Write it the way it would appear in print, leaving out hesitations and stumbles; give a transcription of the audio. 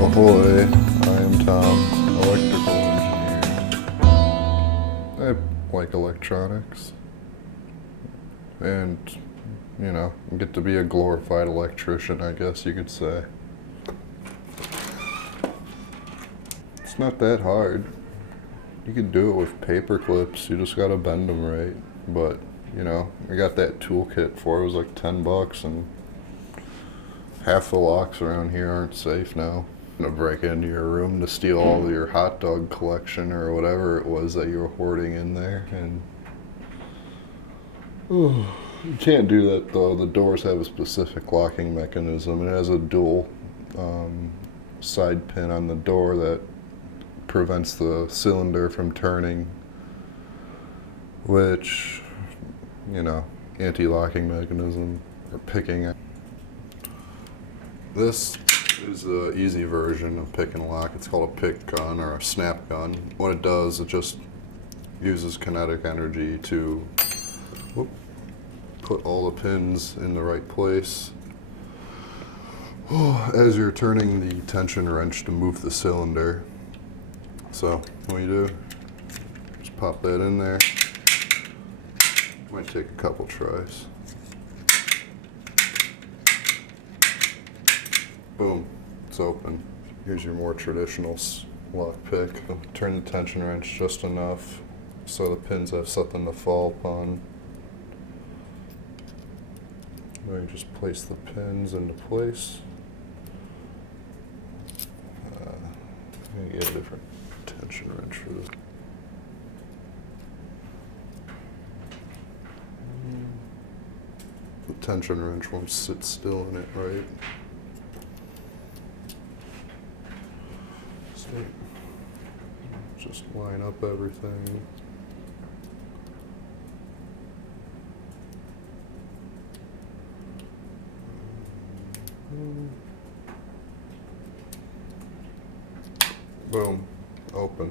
Ahoy, I am Tom, electrical engineer. I like electronics. And, you know, get to be a glorified electrician, I guess you could say. It's not that hard. You can do it with paper clips, you just gotta bend them right. But, you know, I got that toolkit for it, was like 10 bucks, and half the locks around here aren't safe now. I'm gonna break into your room to steal all of your hot dog collection or whatever it was that you were hoarding in there, and you can't do that though. The doors have a specific locking mechanism. It has a dual side pin on the door that prevents the cylinder from turning, which, you know, anti-locking mechanism or picking. This is the easy version of pick and lock. It's called a pick gun or a snap gun. What it does, it just uses kinetic energy to put all the pins in the right place as you're turning the tension wrench to move the cylinder. So what you do, just pop that in there. Might take a couple tries. Boom, it's open. Here's your more traditional lock pick. Turn the tension wrench just enough so the pins have something to fall upon. Now you just place the pins into place. I'm gonna get a different tension wrench for this. The tension wrench won't sit still in it, right? So just line up everything. Boom, open.